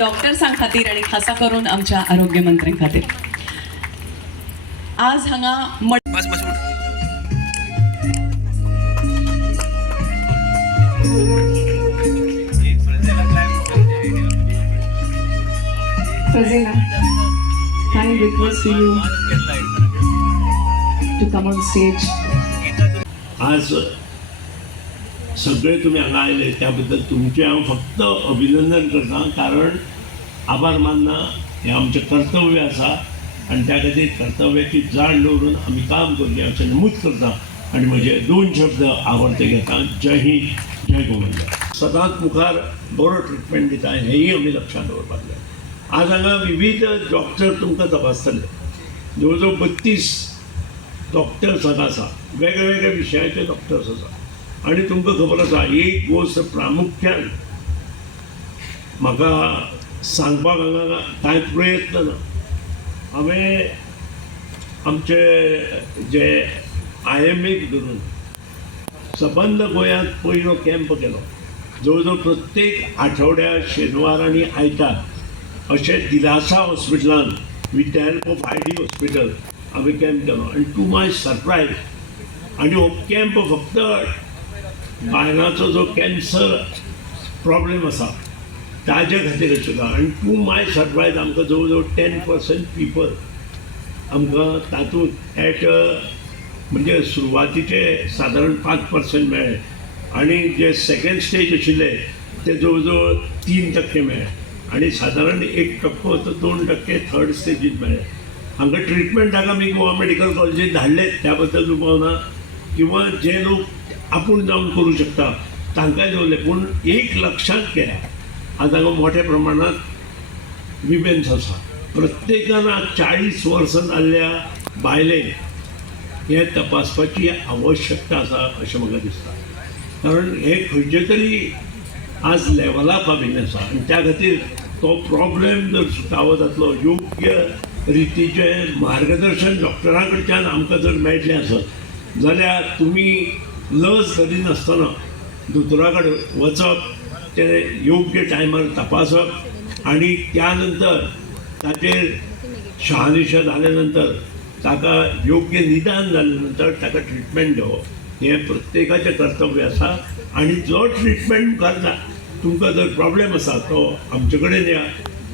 डॉक्टर्सां खातीर आनी खासा करून आमच्या आरोग्य मंत्र्यां खातीर आज हांगा Frazila, can I request you to come on stage? आज सगळे तुम्ही हांगा आयले त्याबद्दल तुमचे हांव फक्त अभिनंदन करता, कारण आभार मानना हें आमचें कर्तव्य आसा आनी त्या खातीर कर्तव्याची जाण दवरून आमी काम करचें अशें नमूद करता आनी म्हजे 2 शब्द आवडते घेता. जय हिंद, जय गोविंद. सदांच मुखार बरो ट्रिटमेंट दिता हेंय आमी लक्षांत दवरपाक जाय. आज हांगा विविध डॉक्टर तुमकां तपासतले. जवळ जवळ 32 डॉक्टर्स हांगा आसा, वेगळे वेगळे विशयाचे डॉक्टर्स आसा आनी तुमकां खबर आसा एक गोश्ट प्रामुख्यान म्हाका सांगपाक हांगा कांय प्रयत्न ना. हांवें आमचे जे IMAक धरून सबंद गोंयांत पयलो कॅम्प केलो. जवळ जवळ प्रत्येक आठवड्याक शेनवार आनी आयतार अशें दिलासा हॉस्पिटलान with the help of ID hospital हांवें कॅम्प केलो. आनी टू माय सरप्रायज, आनी हो कॅम्प फक्त बायलांचो जो कॅन्सर प्रॉब्लेम आसा ताजे खातीर आशिल्लो. आनी टू माय सरप्रायज आमकां जवळ जवळ 10% पीपल आमकां तातूंत एट म्हणजे सुरवातीचे सादारण 5% मेळ्ळे आनी जे सेकेंड स्टेज आशिल्ले ते जवळ जवळ 3% मेळ्ळे आनी सादारण 1% तो 2% थर्ड स्टेजीत मेळ्ळे. हांगा ट्रिटमेंटाक आमी गोवा मेडिकल कॉलेजीत धाडले त्या बद्दल दुबाव ना, किंवा जे लोक आपूण जावन करूं शकता तांकांय दवरले. पूण एक लक्षात घ्या, आज हांगा मोठ्या प्रमाणात विमेन्स आसा. प्रत्येकान 40 वर्सां जाल्ल्या बायलेक हें तपासपाची आवश्यकता आसा अशें म्हाका दिसता. कारण हे खंयचे तरी आज लेवलाक पाविल्लें आसा आनी त्या खातीर तो प्रॉब्लेम जर सुटावो जातलो, योग्य रितीचें मार्गदर्शन डॉक्टरा कडच्यान आमकां जर मेळटलें आसत जाल्यार तुमी लस धरिनासतना दोतोरा कडेन वचप, तें योग्य टायमार तपासप आनी त्या नंतर ताचेर शहानिशा जाल्या नंतर ताका योग्य निदान जाल्या नंतर ताका ट्रिटमेंट दिवप हें प्रत्येकाचें कर्तव्य आसा. आनी जो ट्रिटमेंट मुखार तुमकां जर प्रॉब्लेम आसा तो आमचे कडेन या,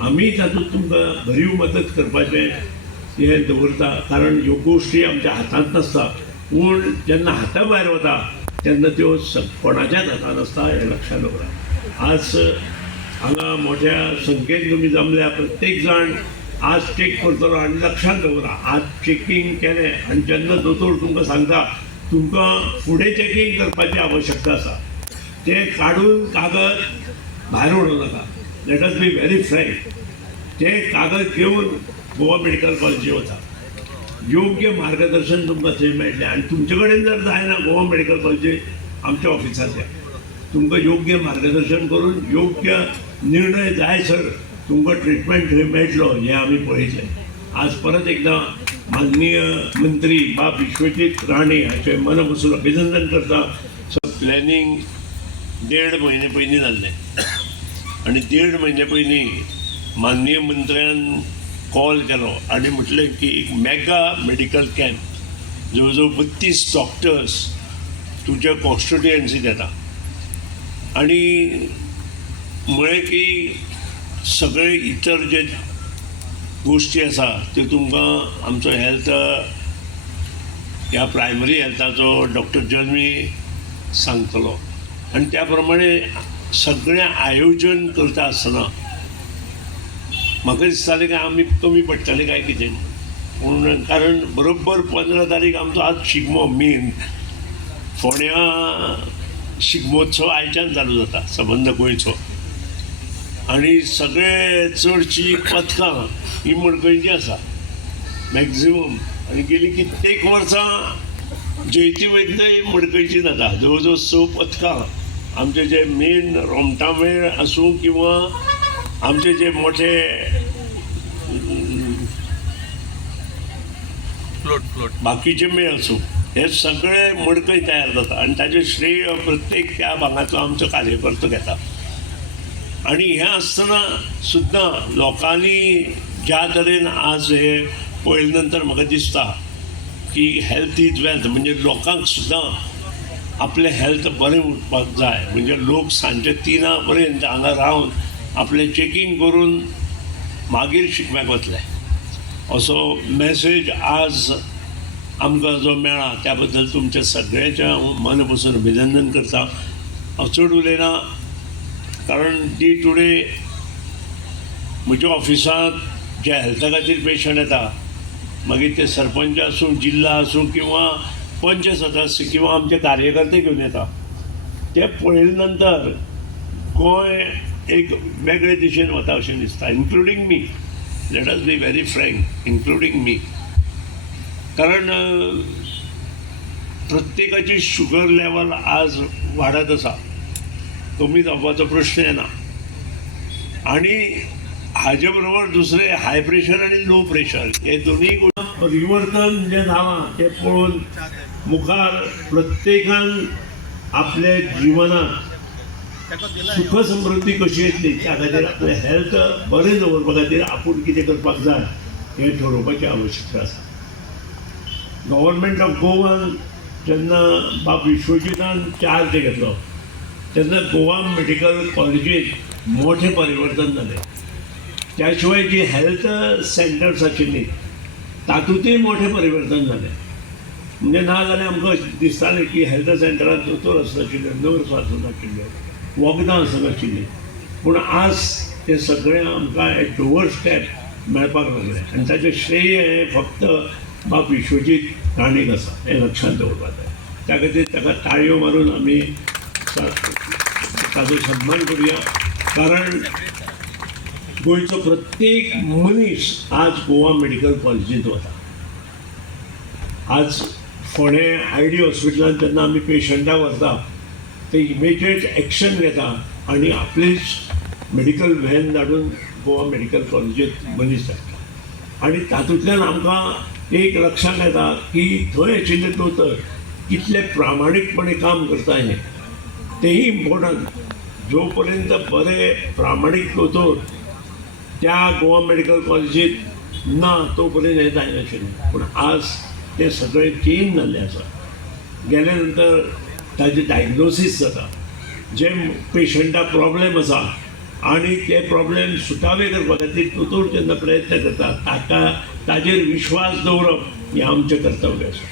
आमी तातूंत तुमकां भरीव मदत करपाचें हें दवरता. कारण ह्यो गोश्टी आमच्या हातांत नासता, पूण जेन्ना हाता भायर वता तेन्ना त्यो कोणाच्याच हातांत आसता हें लक्षांत दवरा. आज हांगा मोठ्या संख्येन तुमी जमल्या, प्रत्येक जाण आज चेक करतलो आनी लक्षांत दवरा आज चेकींग केलें आनी जेन्ना दोतोर तुमकां सांगता तुमकां फुडें चेकींग करपाची आवश्यकता आसा तें काडून कागद भायर उडोवं नाका. Late us be very frank. तें कागद घेवन गोवा मेडिकल कॉलेजी वता, योग्य मार्गदर्शन तुमकां थंय मेळटलें. आनी तुमचे कडेन जर जायना गोवा मेडिकल कॉलेजी आमच्या ऑफिसांत या, तुमकां योग्य मार्गदर्शन करून योग्य निर्णय जायसर तुमकां ट्रिटमेंट थंय मेळटलो हें आमी पळयतले. आज परत एकदां माननीय मंत्री बा विश्वजीत राणे हाचें मनभसून अभिनंदन करता. प्लॅनिंग 1.5 म्हयने पयलीं जाल्लें आनी 1.5 म्हयने पयलीं माननीय मंत्र्यान कॉल केलो आनी म्हटलें की एक मेगा मेडिकल कॅम्प जवळ जवळ 32 डॉक्टर्स तुमच्या कॉन्स्टिट्युएन्सीत येता. आनी म्हळें की सगळे इतर जे गोश्टी आसा त्यो तुमकां आमचो हेल्थ ह्या प्रायमरी हेल्थाचो डॉक्टर जल्मी सांगतलो. आनी त्या प्रमाणे सगळें आयोजन करता आसतना म्हाका दिसतालें की आमी कमी पडटले काय कितें, पूण कारण बरोबर 15 तारीख आमचो आज शिगमो मेन फोंड्या शिगमोत्सव आयच्यान चालू जाता सबंद गोंयचो. आनी सगळे चडशीं पथकां ही मडकयची आसा मॅक्झिमम. आनी गेली कित्येक वर्सां जैती वैद्य मडकयची जाता. जवळ जवळ 6 पथकां आमचे जे मेन रोमटामेळ आसूं किंवा आमचे जे मोठे बाकीचे मेळ आसूं हे सगळे मडकय तयार जाता आनी ताचें श्रेय प्रत्येक त्या भागाचो आमचो कार्यकर्तो घेता. आणि हें आसतना सुद्दां लोकांनी ज्या तरेन आज हे पळयले नंतर म्हाका दिसता की हेल्थ इज वेल्थ, म्हणजे लोकांक सुद्दां आपले हेल्थ बरें उरपाक जाय. म्हणजे लोक सांजे 3 पर्यंत हांगा रावन आपलें चॅकींग करून मागीर शिकव्याक वतले. असो मॅसेज आज आमकां जो मेळ्ळा त्या बद्दल तुमच्या सगळ्यांच्या मन पासून अभिनंदन करता. हांव चड उलयना, कारण डे टू डे म्हज्या ऑफिसांत जे हेल्था खातीर पेशंट येता, मागीर ते सरपंच आसूं, जिल्ला आसूं किंवा पंच सदस्य किंवा आमचे कार्यकर्ते घेवन येता, ते पळयले नंतर गोंय एक वेगळे दिशेन वता अशें दिसता, इन्क्लुडींग मी. Let us be very frank, including मी. कारण प्रत्येकाची शुगर लेवल आज वाडत आसा, कमी जावपाचो प्रश्न येना. आणि हाजे बरोबर दुसरे हाय प्रेशर आणि लो प्रेशर हे दोन्ही परिवर्तन जे जालां तें पळोवन मुखार प्रत्येकान आपल्या जिवनात सुख समृद्धी कशी येतली त्या खातीर आपलें हेल्थ बरें दवरपा खातीर आपूण कितें करपाक जाय हें ठरोवपाची आवश्यकता आसा. गव्हर्मेंट ऑफ गोवान जेन्ना बाब विश्वजितान चार्ज घेतलो तेन्ना गोवा मेडिकल कॉलेजींत मोठें परिवर्तन जालें. त्या शिवाय जी हेल्थ सेंटर्स आशिल्लीं तातूंतय मोठें परिवर्तन जालें. म्हणजे ना जाल्यार आमकां दिसतालें की हेल्थ सेंटरांत दोतोर आसनाशिल्ले, नर्स आसनाशिल्ल्यो, वखदां आसनाशिल्लीं. पूण आज तें सगळें आमकां एट डोवर स्टेप मेळपाक लागलें. आनी ताचें श्रेय हें फक्त बाब विश्वजीत राणीक आसा, हें लक्षांत दवरपाक जाय. त्या खातीर ताका ताळयो मारून आमी ताचो सन्मान करुया. कारण गोंयचो प्रत्येक मनीस आज गोवा मेडिकल कॉलेजींत वता. आज फोंडें आय.डी. हॉस्पिटलांत जेन्ना आमी पेशंटाक व्हरता ते इमिजिएट एक्शन घेता आनी आपलीच मेडिकल व्हॅन धाडून गोवा मेडिकल कॉलेजींत मनीस धाडटा. आनी तातूंतल्यान आमकां एक लक्षांत येता की थंय आशिल्ले दोतोर कितले प्रामाणीकपणे काम करता हें तेही इम्पॉर्टंट. जो पर्यंत बरे प्रामाणीक दोतोर त्या गोवा मेडिकल कॉलेजींत ना तो पर्यंत हें जायनाशिल्लें. पूण आज ते सगळे चेंज जाल्ले आसा. गेले नंतर ताजे डायग्नोसीस जाता. जे पेशंटाक प्रॉब्लेम आसा आनी ते प्रॉब्लेम सुटावे करपा खातीर दोतोर जेन्ना प्रयत्न करता ताका ताजेर विश्वास दवरप हें आमचें कर्तव्य आसा.